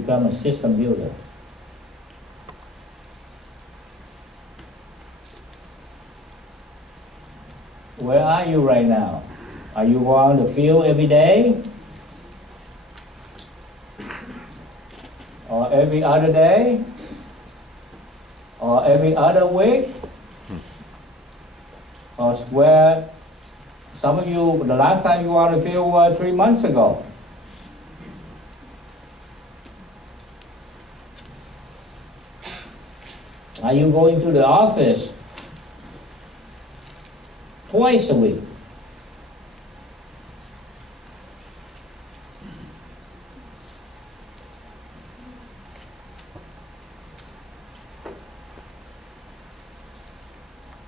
become a system builder. Where are you right now? Are you on the field every day? Or every other day? Or every other week? Or where some of you, the last time you were on the field was 3 months ago. Are you going to the office twice a week?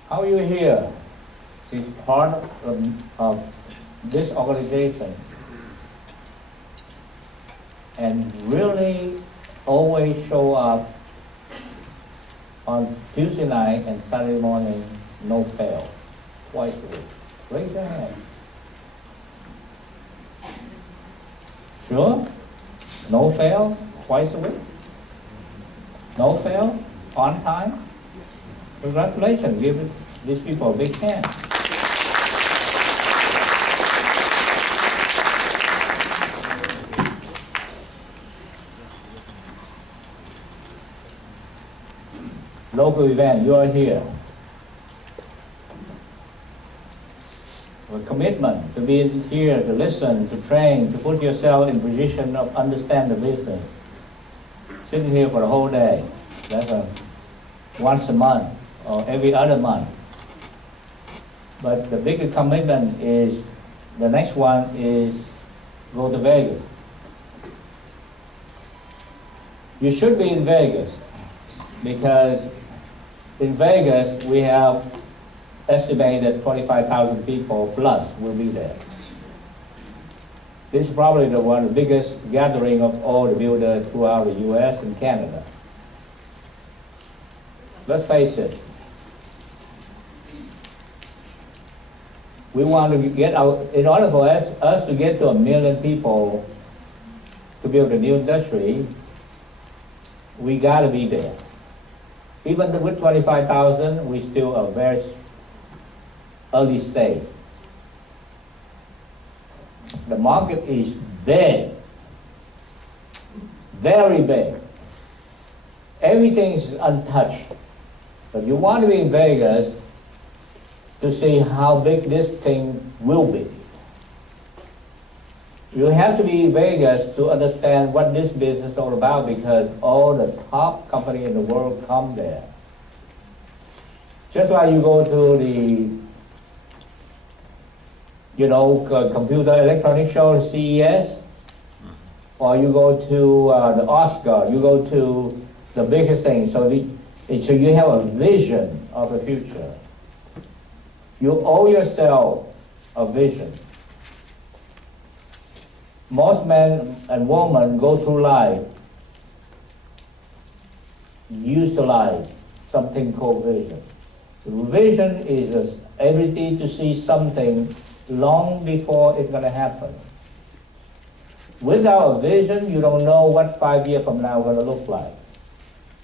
How you here is part of this organization and really always show up on Tuesday night and Saturday morning, no fail, twice a week. Raise your hand. Sure? No fail, twice a week? No fail, on time? Congratulations, give these people a big hand. Local event, you are here. With commitment to be here, to listen, to train, to put yourself in position of understand the business. Sitting here for the whole day. That's once a month or every other month. But the bigger commitment is, the next one is go to Vegas. You should be in Vegas because in Vegas we have estimated 25,000 people plus will be there. This is probably one of the biggest gathering of all the builders throughout the US and Canada. Let's face it. We want to get out, in order for us to get to 1 million people to build a new industry, we got to be there. Even with 25,000, we still are very early stage. The market is big, very big. Everything is untouched. But you want to be in Vegas to see how big this thing will be. You have to be in Vegas to understand what this business is all about because all the top companies in the world come there. Just like you go to the, computer electronics show, CES, or you go to the Oscar, you go to the biggest thing. So you have a vision of the future. You owe yourself a vision. Most men and women go through life, used to life, something called vision. Vision is the ability to see something long before it's going to happen. Without a vision, you don't know what 5 years from now is going to look like.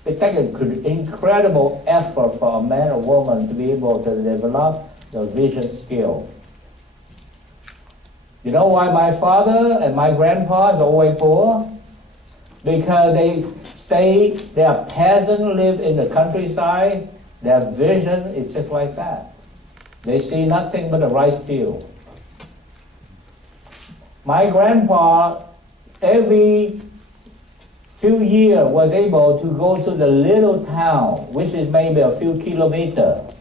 It takes an incredible effort for a man or woman to be able to develop the vision skill. You know why my father and my grandpa is always poor? Because they are peasants, live in the countryside. Their vision is just like that. They see nothing but a rice field. My grandpa, every few years, was able to go to the little town, which is maybe a few kilometers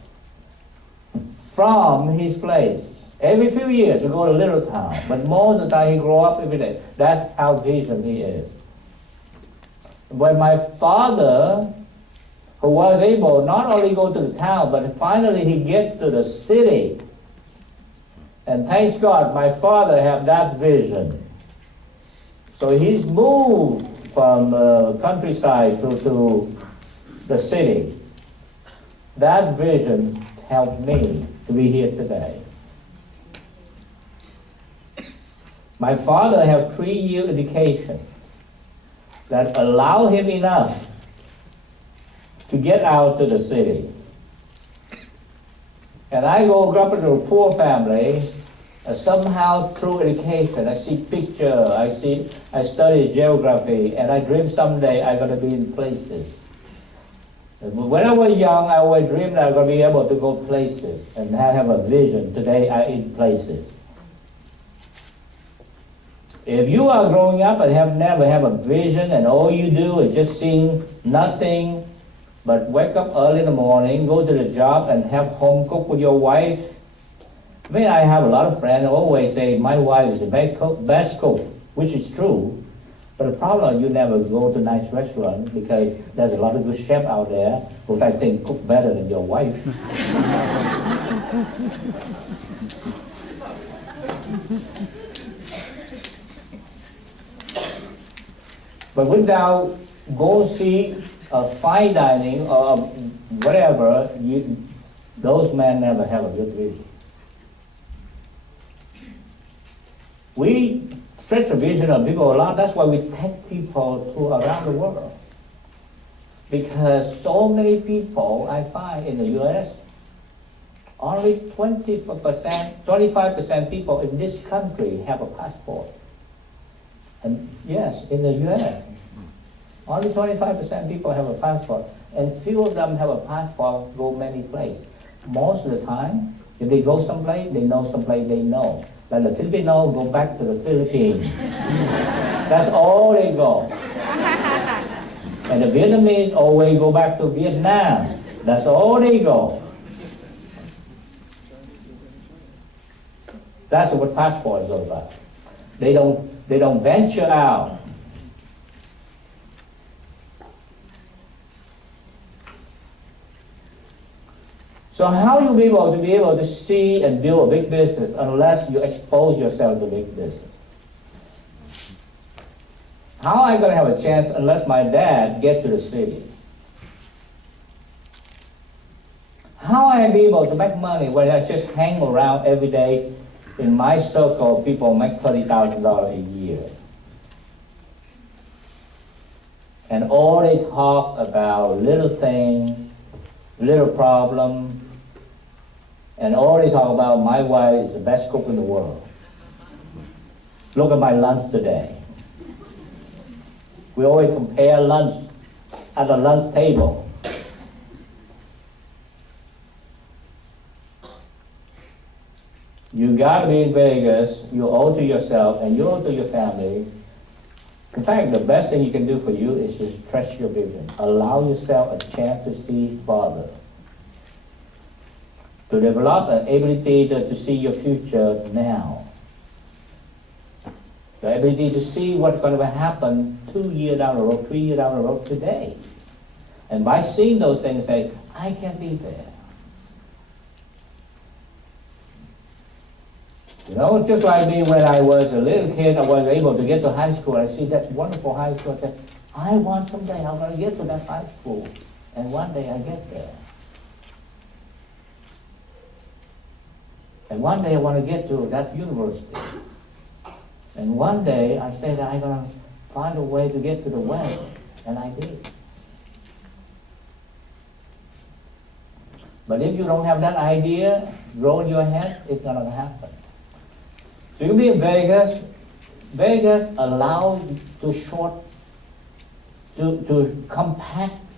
from his place. Every few years to go to little town, but most of the time he grew up every day. That's how vision he is. When my father, who was able not only go to the town, but finally he get to the city. And thanks God, my father had that vision. So he's moved from countryside to the city. That vision helped me to be here today. My father had 3-year education. that allow him enough to get out to the city. And I grew up in a poor family, somehow through education, I see picture, I study geography, and I dream someday I'm gonna be in places. When I was young, I always dreamed I was gonna be able to go places, and I have a vision. Today I'm in places. If you are growing up and have never have a vision, and all you do is just seeing nothing, but wake up early in the morning, go to the job, and have home cook with your wife. I mean, I have a lot of friends who always say, my wife is the best cook, which is true. But the problem is you never go to a nice restaurant because there's a lot of good chefs out there who I think cook better than your wife. But without go see a fine dining or whatever, those men never have a good vision. We stretch the vision of people a lot. That's why we take people to around the world. Because so many people I find in the U.S., only 25% people in this country have a passport. And yes, in the U.S., only 25% people have a passport, and few of them have a passport go many places. Most of the time, if they go someplace, they know someplace they know. Like the Filipino go back to the Philippines. That's all they go. And the Vietnamese always go back to Vietnam. That's all they go. That's what passport is all about. They don't venture out. So how you be able to see and build a big business unless you expose yourself to big business? How am I going to have a chance unless my dad get to the city? How am I be able to make money when I just hang around every day in my circle? People make $30,000 a year, and all they talk about little thing, little problem. And all they talk about, my wife is the best cook in the world. Look at my lunch today. We always compare lunch at a lunch table. You gotta be in Vegas, you owe to yourself and you owe to your family. In fact, the best thing you can do for you is to stretch your vision. Allow yourself a chance to see farther. To develop an ability to see your future now. The ability to see what's going to happen 2 years down the road, 3 years down the road today. And by seeing those things, say, I can be there. You know, just like me when I was a little kid, I was able to get to high school. I see that wonderful high school. I said, I want someday I'm going to get to that high school. And one day I get there. And one day I want to get to that university. And one day I said I'm going to find a way to get to the West. And I did. But if you don't have that idea grow in your head, it's not going to happen. So you'll be in Vegas. Vegas allows to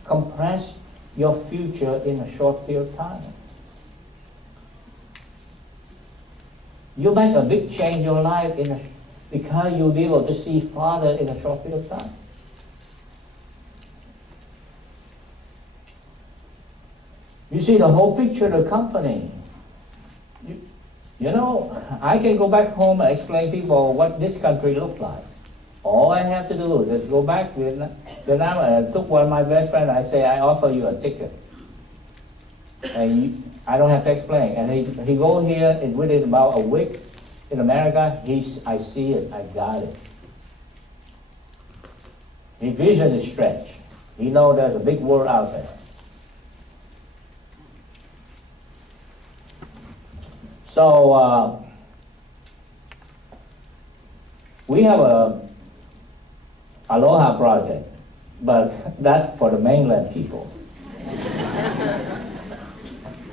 compress your future in a short period of time. You make a big change in your life because you'll be able to see farther in a short period of time. You see the whole picture of the company. You know, I can go back home and explain to people what this country looks like. All I have to do is go back to Vietnam, and I took one of my best friends, I say, I offer you a ticket. And I don't have to explain. And he go here, and within about a week in America, I see it, I got it. His vision is stretched. He knows there's a big world out there. So we have Aloha project, but that's for the mainland people.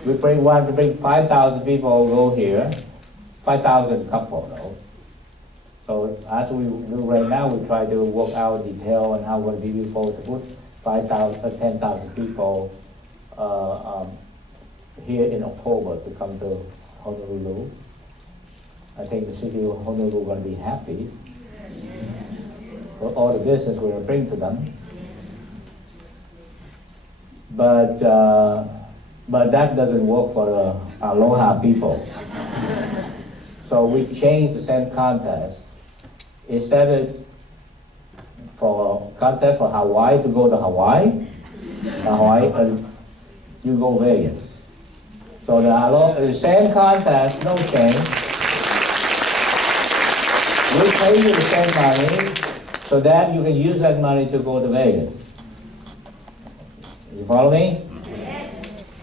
We want to bring 5,000 people go here, 5,000 couple though. So as we do right now, we try to work out detail on how we're going to be able to put 5,000, 10,000 people here in October to come to Honolulu. I think the city of Honolulu is going to be happy for all the business we're going to bring to them. But that doesn't work for the Aloha people. So we changed the same contest. Instead of for contest for Hawaii to go to Hawaii, you go Vegas. So the same contest, no change. We pay you the same money so that you can use that money to go to Vegas. You follow me? Yes.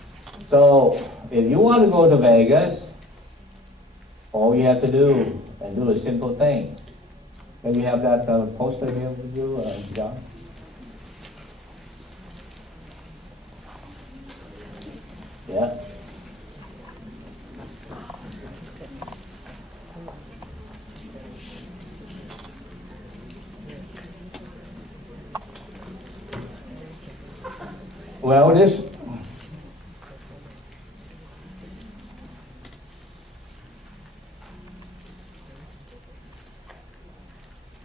So if you want to go to Vegas, all you have to do and do a simple thing. Maybe you have that poster here with you, John. Yeah. Well, this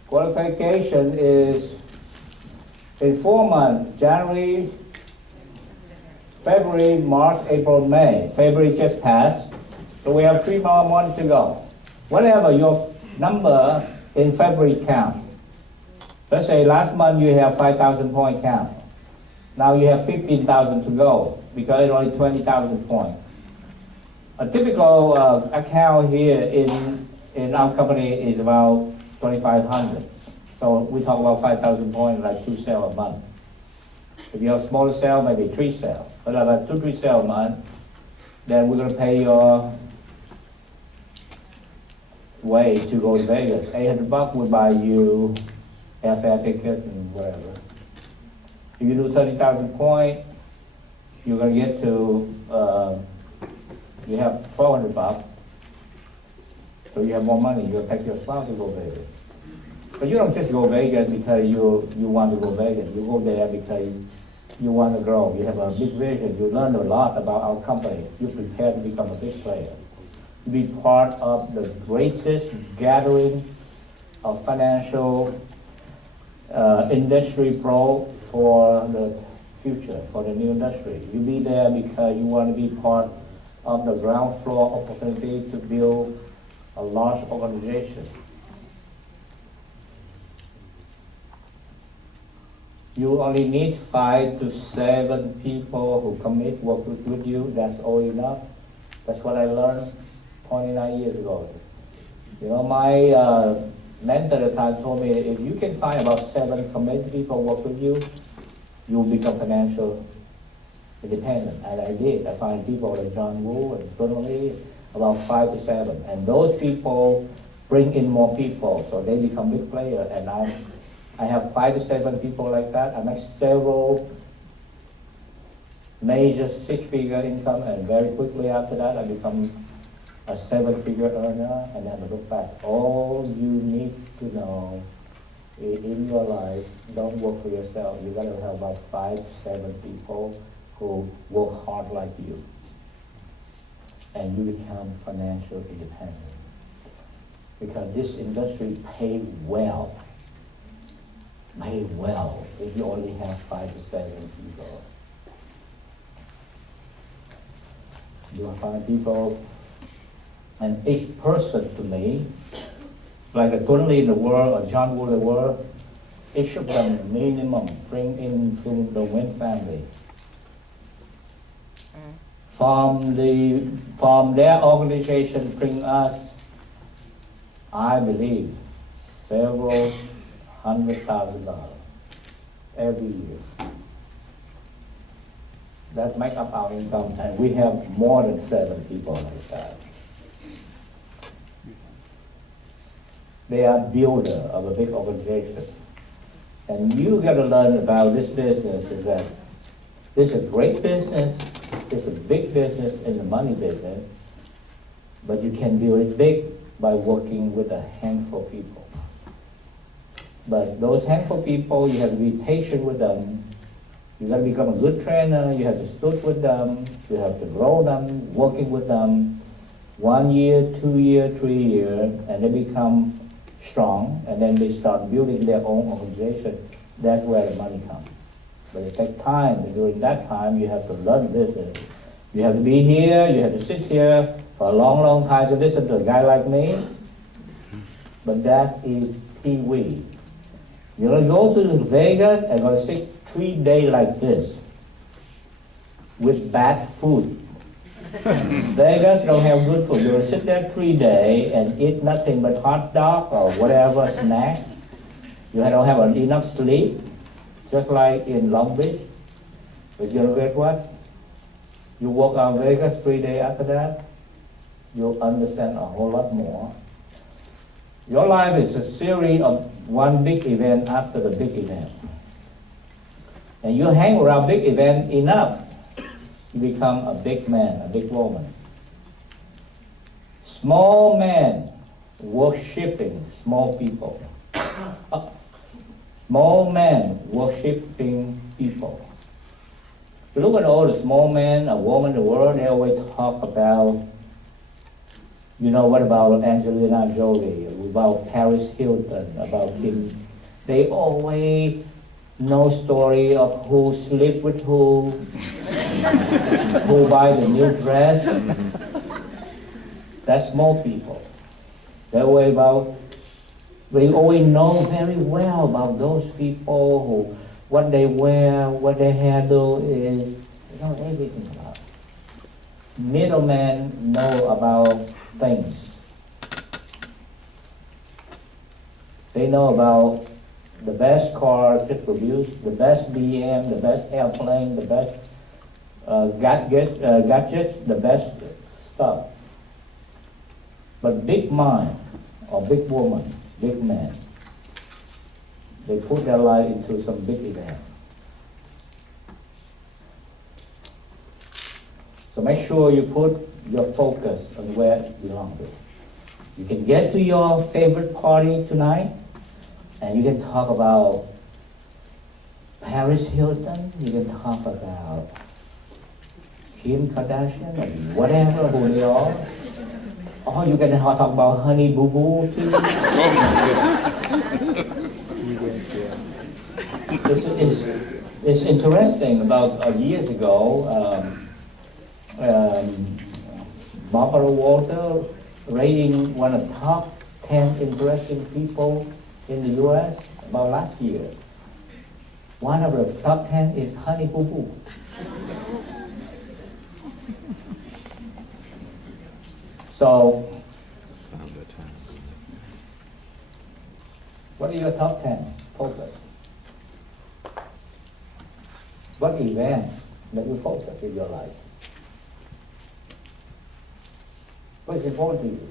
qualification is in 4 months, January, February, March, April, May. February just passed, so we have 3 more months to go. Whatever your number in February count. Let's say last month you have 5,000 point count. Now you have 15,000 to go because it's only 20,000 points. A typical account here in our company is about 2,500. So we talk about 5,000 points, like 2 sales a month. If you have smaller sale, maybe 3 sales. But about 2-3 sales a month, then we're going to pay your way to go to Vegas. $800 will buy you airfare ticket and whatever. If you do 30,000 points, you're going to get to, you have $1,200. So you have more money. You'll take your spouse to go Vegas. But you don't just go Vegas because you want to go Vegas. You go there because you want to grow. You have a big vision. You learn a lot about our company. You prepare to become a big player. To be part of the greatest gathering of financial industry pro for the future, for the new industry. You be there because you want to be part of the ground floor opportunity to build a large organization. You only need 5 to 7 people who commit, work with you. That's all enough. That's what I learned 29 years ago. You know, my mentor at the time told me, if you can find about 7 committed people work with you, you'll become financial independent. And I did. I found people like John Woo and Tony, about 5 to 7. And those people bring in more people, so they become big players. And I have 5 to 7 people like that. I make several major 6-figure income, and very quickly after that, I become a 7-figure earner, and then I look back. All you need to know in your life, don't work for yourself. You gotta have about 5 to 7 people who work hard like you, and you become financial independent. Because this industry pays well if you only have 5 to 7 people. You will find people, and each person to me, like a Tony in the world or John Woo in the world, each of them minimum bring in from the Wynn family. From their organization bring us, I believe, several $100,000 every year. That make up our income, and we have more than 7 people like that. They are builder of a big organization. And you got to learn about this business is that this is a great business, it's a big business, it's a money business, but you can build it big by working with a handful of people. But those handful of people, you have to be patient with them. You got to become a good trainer, you have to stood with them, you have to grow them, working with them, 1 year, 2 year, 3 year, and they become strong, and then they start building their own organization. That's where the money comes. But it takes time, and during that time, you have to learn business. You have to be here, you have to sit here for a long, long time to listen to a guy like me. But that is pee-wee. You're gonna go to Vegas and gonna sit 3 days like this with bad food. Vegas don't have good food. You're gonna sit there 3 days and eat nothing but hot dog or whatever snack. You don't have enough sleep, just like in Long Beach. But you know what? You walk out Vegas 3 days after that, you'll understand a whole lot more. Your life is a series of one big event after the big event. And you hang around big event enough, you become a big man, a big woman. Small man worshiping small people. Small man worshiping people. You look at all the small men, a woman in the world, they always talk about, you know, what about Angelina Jolie, about Paris Hilton, about Kim. They always know story of who sleep with who buys a new dress. That's small people. They always know very well about those people, who, what they wear, what their hair do is, they know everything about it. Middlemen know about things. They know about the best car just produced, the best BM, the best airplane, the best gadgets, the best stuff. But big mind, or big woman, big man, they put their life into some big event. So make sure you put your focus on where it belongs. You can get to your favorite party tonight, and you can talk about Paris Hilton, you can talk about Kim Kardashian, and whatever, who they are. Or you can talk about Honey Boo Boo too. It's interesting, about years ago, Barbara Walter rating one of the top 10 interesting people in the U.S. about last year. One of the top 10 is Honey Boo Boo. So, what are your top 10 focus? What event that you focus in your life? What is important to you?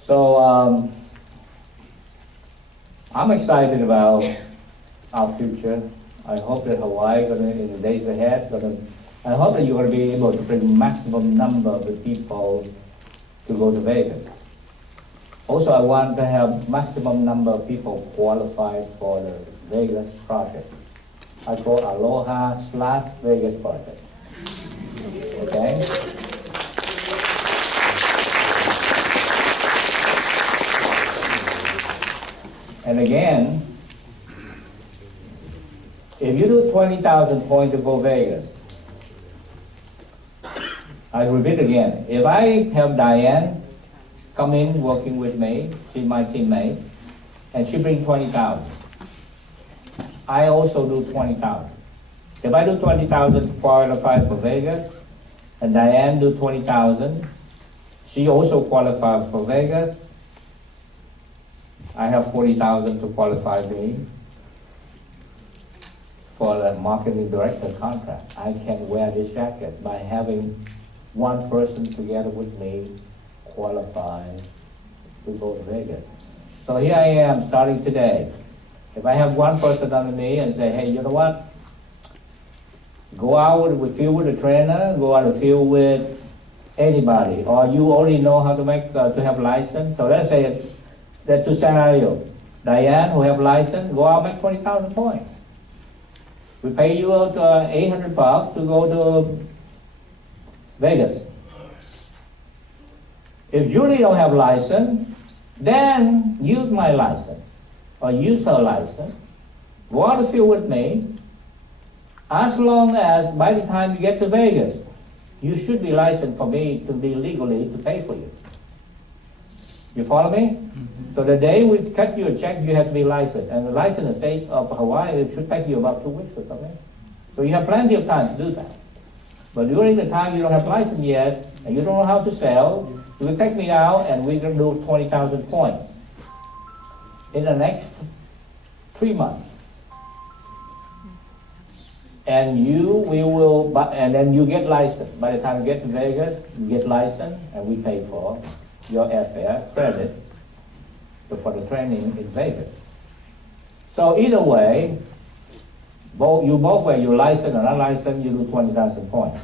So, I'm excited about our future. I hope that Hawaii, in the days ahead, I hope that you're going to be able to bring maximum number of the people to go to Vegas. Also, I want to have maximum number of people qualified for the Vegas project. I call Aloha/Vegas project. Okay? And again, if you do 20,000 points to go Vegas, I repeat again, if I have Diane come in working with me, she's my teammate, and she brings 20,000, I also do 20,000. If I do 20,000 to qualify for Vegas, and Diane do 20,000, she also qualifies for Vegas, I have 40,000 to qualify me for a marketing director contract. I can wear this jacket by having one person together with me qualified to go to Vegas. So here I am starting today. If I have one person under me and say, hey, you know what? Go out with field with a trainer, go out and field with anybody, or you already know how to make to have license. So let's say that two scenario. Diane, who have license, go out and make 20,000 points. We pay you out $800 to go to Vegas. If Julie don't have license, then use my license or use her license. Go out the field with me. As long as by the time you get to Vegas, you should be licensed for me to be legally to pay for you. You follow me? Mm-hmm. So the day we cut you a check, you have to be licensed. And the license in the state of Hawaii, it should take you about 2 weeks or something. So you have plenty of time to do that. But during the time you don't have license yet, and you don't know how to sell, you will take me out and we can do 20,000 points in the next 3 months. And and then you get licensed. By the time you get to Vegas, you get licensed, and we pay for your airfare credit for the training in Vegas. So either way, both way, you licensed or not licensed, you do 20,000 points.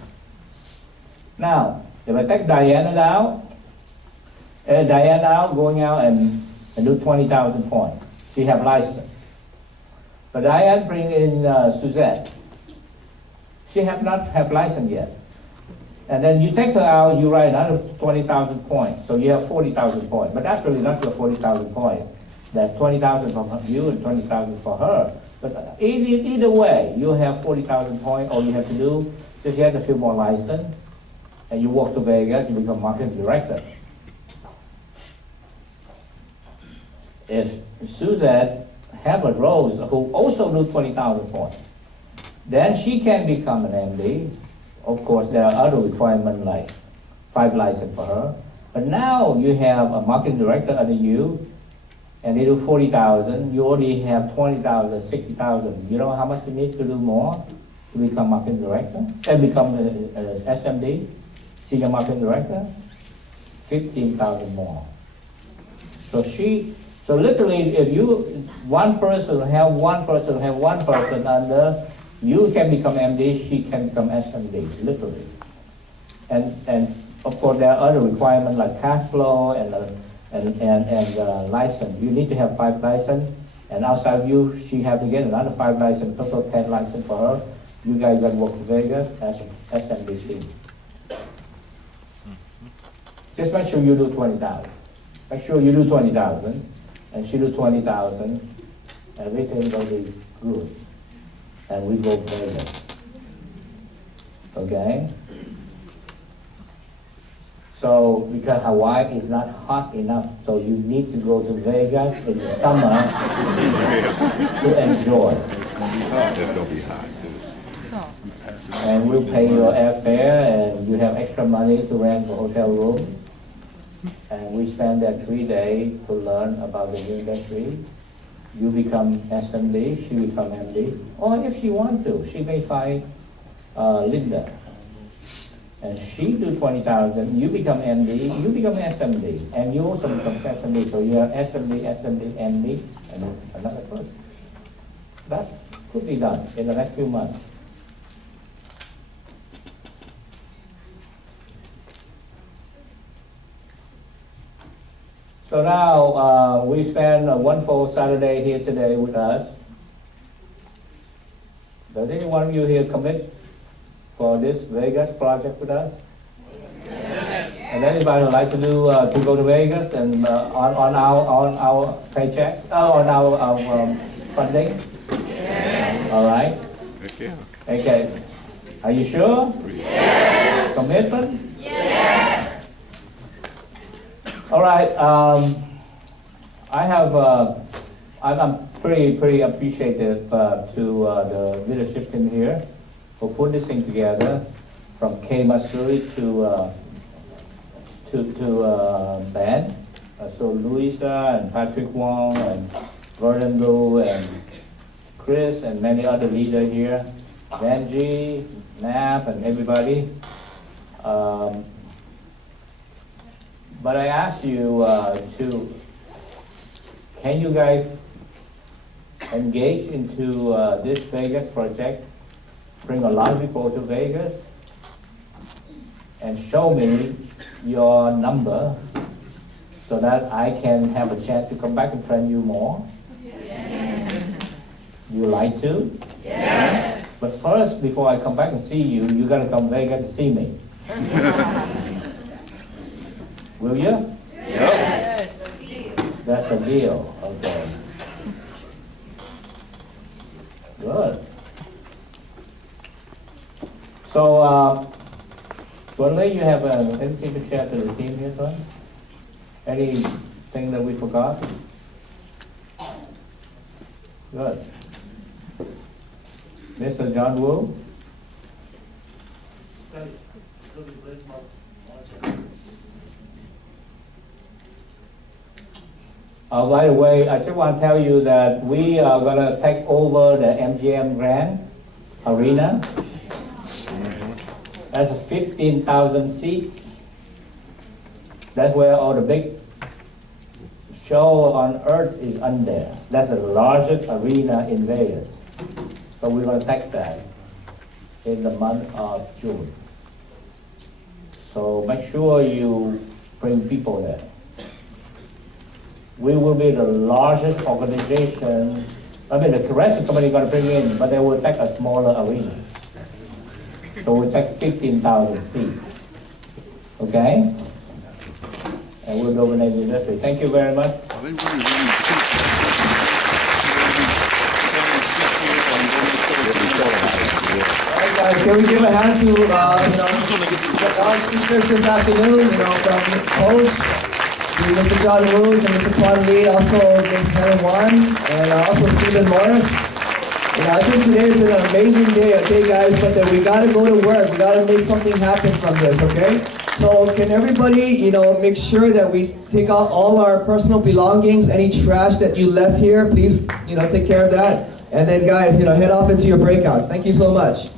Now, if I take Diana out, going out and do 20,000 points, she have license. But Diane bring in Suzette. She have not have license yet. And then you take her out, you write another 20,000 points. So you have 40,000 points. But actually not your 40,000 points. That's 20,000 for you and 20,000 for her. But either way, you have 40,000 points. All you have to do is you have a few more license. And you walk to Vegas, you become marketing director. If Suzette Herbert Rose, who also do 20,000 points, then she can become an MD. Of course, there are other requirements like 5 licenses for her. But now you have a marketing director under you, and they do 40,000. You already have 20,000, 60,000. You know how much you need to do more to become marketing director and become SMD, senior marketing director? 15,000 more. So literally, if you one person have one person under, you can become MD, she can become SMD, literally. And of course there are other requirements like cash flow and license. You need to have 5 licenses, and outside of you, she have to get another 5 licenses, total 10 licenses for her. You guys can work to Vegas as SMD team. Just make sure you do 20,000. Make sure you do 20,000, and she do 20,000. Everything will be good. And we go Vegas. Okay? So, because Hawaii is not hot enough, so you need to go to Vegas in the summer to enjoy. It's gonna be hot. It's gonna be hot too. And we'll pay your airfare, and you have extra money to rent for hotel room. And we spend there 3 days to learn about the industry. You become SMD, she become MD. Or if she want to, she may find Linda. And she do 20,000, you become MD, you become SMD. And you also become SMD, so you have SMD, MD, and another person. That could be done in the next few months. So now, we spend a wonderful Saturday here today with us. Does any one of you here commit for this Vegas project with us? Yes. And anybody would like to do to go to Vegas and on our paycheck, on our funding? Yes. All right. Okay. Okay. Are you sure? Yes. Commitment? Yes. All right. I'm pretty appreciative to the leadership team here for putting this thing together, from Kay Masuri to Ben. So Louisa and Patrick Wong and Vernon Liu and Chris and many other leaders here, Benji, Nap, and everybody. But I ask you can you guys engage into this Vegas project, bring a lot of people to Vegas, and show me your number so that I can have a chance to come back and train you more? Yes. You like to? Yes. But first, before I come back and see you, you gotta come Vegas to see me. Will you? Yes. That's a deal. Okay. Good. So, Tuan, you have anything to share to the team here, Tuan? Anything that we forgot? Good. Mr. John Wu? By the way, I just want to tell you that we are going to take over the MGM Grand Arena. That's a 15,000 seat. That's where all the big show on earth is under. That's the largest arena in Vegas. So we're going to take that in the month of June. So make sure you bring people there. We will be the largest organization. I mean, the rest of the company is going to bring in, but they will take a smaller arena. So we'll take 15,000 feet. Okay? And we'll dominate the industry. Thank you very much. Alright guys, can we give a hand to our speakers this afternoon, from Coach, to Mr. John Wu, to Mr. Tuan Lee, also Ms. Helen Wan, and also Stephen Morris. I think today has been an amazing day, okay guys, but then we gotta go to work, we gotta make something happen from this, okay? So can everybody, make sure that we take out all our personal belongings, any trash that you left here, please, take care of that. And then guys, head off into your breakouts. Thank you so much.